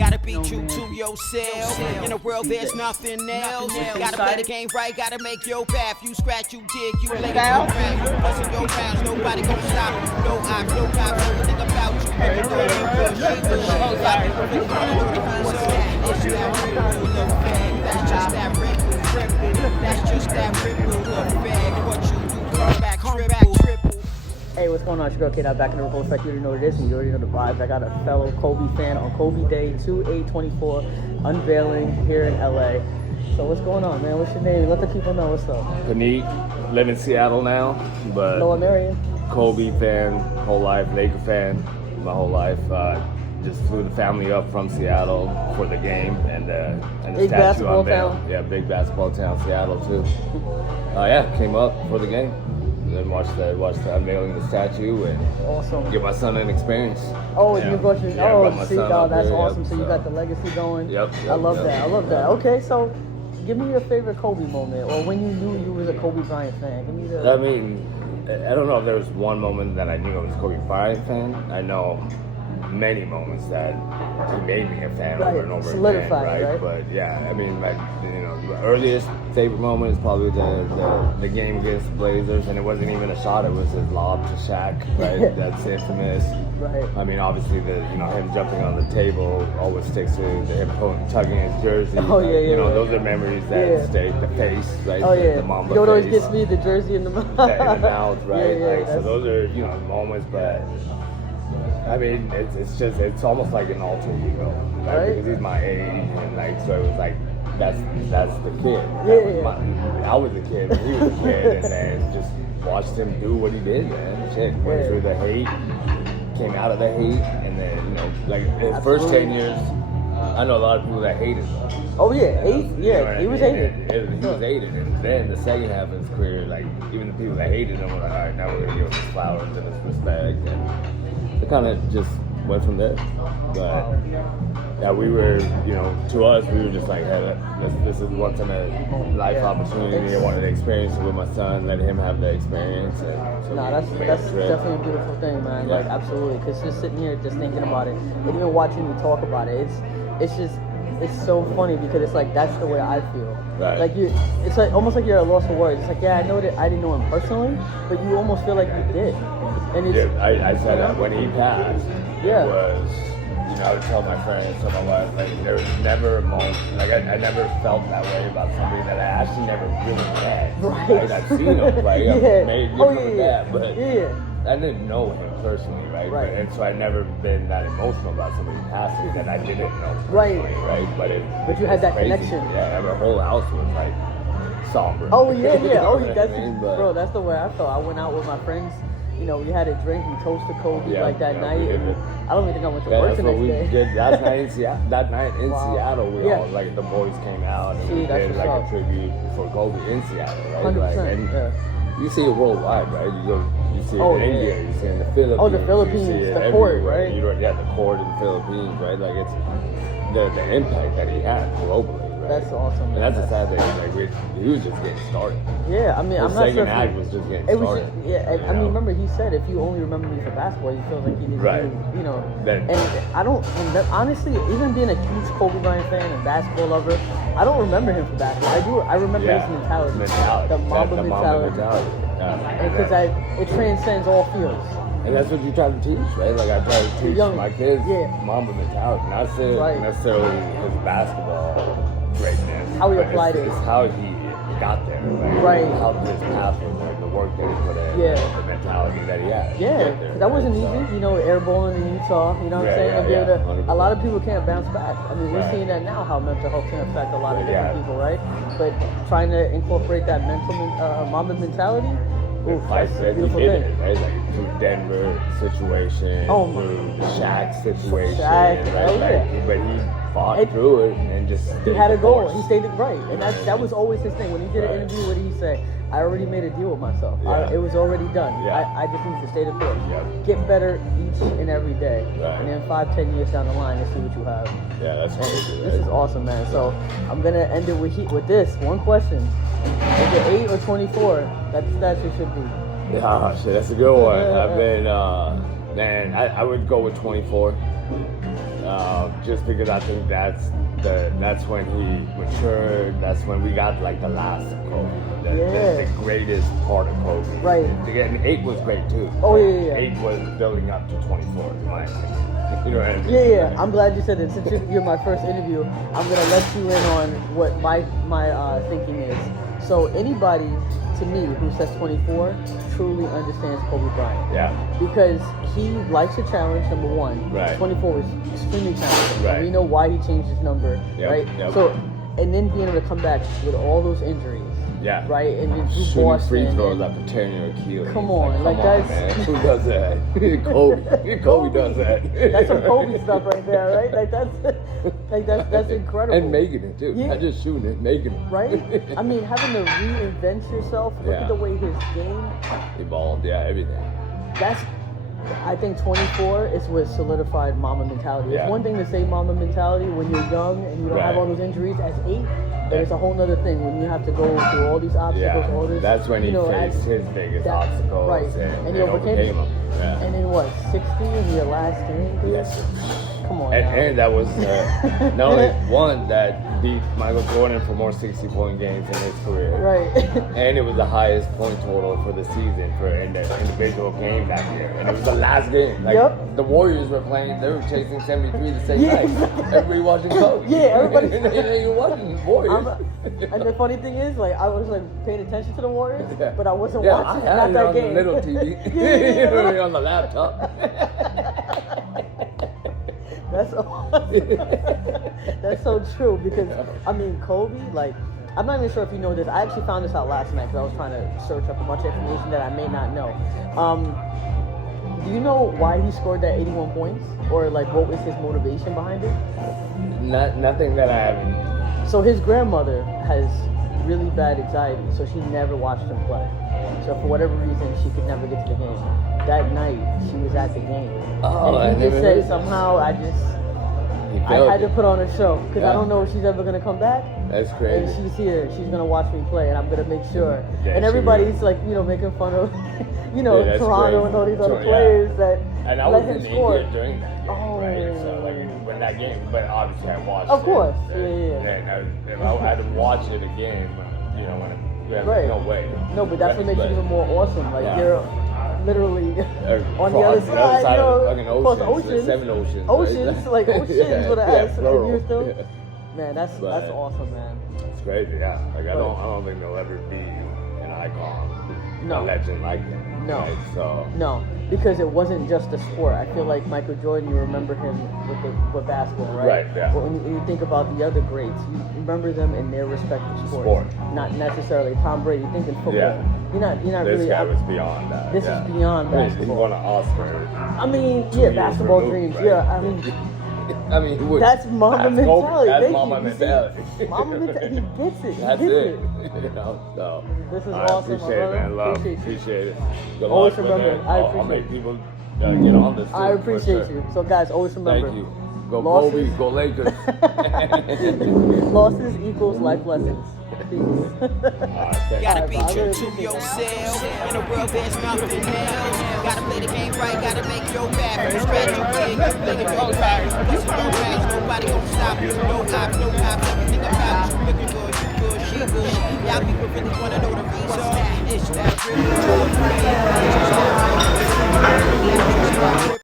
Gotta be true to yourself. In a world there's nothing else. Gotta play the game right, gotta make your path. You scratch, you dig, you lay it around. You bustin' your rounds, nobody gon' stop you. No ops, no cops, everything about you. Every day you good, she good, she good. That's just that ripple, that's just that ripple effect. What you do, come back, triple. Hey, what's going on? It's your girl K-Dot back in the Ripple Effect. You already know what it is, and you already know the vibes. I got a fellow Kobe fan on Kobe Day 2/8/24 unveiling here in LA. So what's going on, man? What's your name? Let the people know what's up. Panit, live in Seattle now, but Hello, Marion. Kobe fan, whole life, Laker fan, my whole life. Just flew the family up from Seattle for the game and the Big statue basketball unveiled. town. Yeah, big basketball town, Seattle too. Yeah, came up for the game. Then watched the unveiling of the statue and Awesome. give my son an experience. Oh, Yeah. you brought your brought my see, son dog, up that's here, awesome. yep, So you got the legacy going. Yep. I love that. I love that. Okay, so give me your favorite Kobe moment, or when you knew you was a Kobe Bryant fan. Give me the. I mean, I don't know if there was one moment that I knew I was a Kobe Bryant fan. I know many moments that he made me a fan Right, over and over solidified, again, right? But yeah, I mean, my earliest favorite moment is probably the game against the Blazers, and it wasn't even a shot; it was his lob to Shaq, right? That's infamous. Right. I mean, obviously him jumping on the table always sticks to him tugging his jersey. Oh, yeah, yeah, those are memories that stay. The face, right? Oh yeah. The Mamba You know what always face. gets me? The jersey in the mouth. In the mouth, right? Yeah, So those are moments, but I mean it's almost like an alter ego, right? Because he's my age, and so it was like that's the kid. I was a kid, he was a kid, and then just watched him do what he did, man. Shit, went through the hate, came out of the hate, and then his first 10 years. I know a lot of people that hated him. Oh yeah, he was hated. He was hated, and then the second half of his career, even the people that hated him were like, all right, now we're gonna give him his flowers and his respect, and it kind of just went from there. But yeah, we were, to us, we were just like, hey, this is once in a life opportunity. I wanted to experience it with my son, let him have the experience. And so that's definitely a beautiful thing, man. Yeah. Like absolutely, because just sitting here, just thinking about it, and even watching you talk about it, it's so funny because it's like that's the way I feel. Right. Like it's like almost like you're at a loss for words. It's like I know that I didn't know him personally, but you almost feel like you did. And it's I said that when he passed. Yeah. It was. I would tell my friends, tell my wife, there was never a moment, I never felt that way about somebody that I actually never really met. Right. I've seen him, right? Yeah. I've made that, but I didn't know him personally, right? Right. And so I'd never been that emotional about somebody passing that I didn't know Right. right? But you had that crazy. connection. Yeah, our whole house was somber. Oh yeah. You know Oh, what I that's mean? bro. That's the way I felt. I went out with my friends. We had a drink. We toasted Kobe that night. And I don't even think I went to work the next day. Did last night in Seattle. That night in Wow. Seattle, we Yeah. all the boys came out and we that's did what's a up. tribute for Kobe in Seattle, right? 100%. Yeah. You see it worldwide, right? You see it Oh, in yeah. India, you see it in the Philippines. Oh, the Philippines, you see it the court, everywhere. right? The court in the Philippines, right? It's the impact that he had globally. Right? That's awesome. And that's a sad thing. He was just getting started. Yeah, I mean, His I'm not sure. second act was just getting It was started. I mean, remember he said if you only remember me for basketball, you feel like you didn't Right. do, Then- And I don't, honestly, even being a huge Kobe Bryant fan and basketball lover, I don't remember him for basketball. I remember his mentality. The Mamba mentality. And because it transcends all fields. And that's what you try to teach, right? I try to teach my kids Mamba mentality, not necessarily his basketball greatness. How he applied it. It's how he got there, Right. How his path was, the work that he put in, the mentality that he had. Yeah, that wasn't easy. Airballing in Utah, you know what I'm saying? A lot of people can't bounce back. I mean, we're seeing that now, how mental health can affect a lot of different people, right? But trying to incorporate that Mamba mentality, that's a beautiful thing. Right? Through Denver situation, through the Shaq situation, right? But he fought through it and just he had a goal. He stayed right, and that was always his thing. When he did an interview, what did he say? I already made a deal with myself. It was already done. I just need to stay the course. Get better each and every day. And then 5-10 years down the line, let's see what you have. Yeah, that's crazy. This is awesome, man. So I'm gonna end it with this one question: is it 8 or 24? That's what it should be. Yeah, shit, that's a good one. I've been, I would go with 24. just because I think that's when he matured. That's when we got like the last of Kobe, the greatest part of Kobe. Right. And 8 was great too. Oh yeah. 8 was building up to 24, in my opinion. You know what I mean? Yeah. I'm glad you said it. Since you're my first interview, I'm gonna let you in on what my thinking is. So anybody, to me, who says 24 truly understands Kobe Bryant. Yeah. Because he likes a challenge, number one. Right. 24 was extremely challenging. Right. We know why he changed his number, right? Yep. So, and then being able to come back with all those injuries. Yeah. Right? And then through Shooting Boston. free throws after tearing your Achilles. Come on, like that's... that's... Man. Who does that? Kobe does that. That's some Kobe stuff right there, right? Like that's incredible. And making it too. Yeah. Not just shooting it, making it. Right? I mean, having to reinvent yourself. Look at the way his game evolved. Yeah, everything. That's, I think 24 is what solidified Mamba mentality. Yeah. It's one thing to say Mamba mentality when you're young and you don't have all those injuries as 8, but it's a whole nother thing when you have to go through all these obstacles, all this. That's when he faced his biggest obstacles. Right. And he overcame them. Yeah. And then what, 60 in your last game? Yes. Come on. And that was not only one that beat Michael Jordan for more 60-point games in his career. Right. And it was the highest point total for the season in the individual game that year. And it was the last game. Like the Warriors were playing, they were chasing 73 the same night. Everybody watching Kobe. Yeah, everybody. They were watching Warriors. And the funny thing is, like, I was like paying attention to the Warriors, but I wasn't watching. I had it on game. the little TV. On the laptop. That's awesome. That's so true because I mean Kobe, like, I'm not even sure if you know this. I actually found this out last night because I was trying to search up a bunch of information that I may not know. Do you know why he scored that 81 points, or like what was his motivation behind it? Nothing that I haven't. So his grandmother has really bad anxiety, so she never watched him play. So for whatever reason, she could never get to the game. That night, she was at the game. And he just said somehow I had to put on a show because I don't know if she's ever gonna come back. That's crazy. And she's here. She's gonna watch me play, and I'm gonna make sure. And everybody's like, making fun of, Toronto and all these other players that and I let was him in score. India during that game, right? So like when that game, but obviously I watched. Of course, And if I had to watch it again, no way. No, but that's what makes it even more awesome. Like you're literally on the other side, across the oceans, 7 oceans. Oceans, like oceans with an S, and you're still. Yeah. Man, that's awesome, man. It's crazy, yeah. Like I don't think there'll ever be an icon, a legend like him. No, right? So no, because it wasn't just a sport. I feel like Michael Jordan, you remember him with basketball, right? Right. Yeah. But when you think about the other greats, you remember them in their respective sport. Not necessarily Tom Brady. You think in football. Yeah. You're not this really. This guy was beyond that. This is beyond basketball. He won an Oscar. I mean, basketball dreams. Right? Yeah, I mean. That's Mamba mentality. That's Mamba mentality. Mamba mentality. He gets it. That's it. So this is awesome. Appreciate it, man. Appreciate it. Good always luck, remember. I'll make people get on this. Too, I appreciate you. So guys, always remember. Thank you. Go Kobe. Go Lakers. Losses equals life lessons. Gotta be true to yourself. In a world there's nothing else. Gotta play the game right, gotta make your path. You spread your wings, you play your path. Plus your rounds, nobody gon' stop you. No ops, everything about you. Looking good, you good, she good. Y'all people really wanna know the reason. It's that real.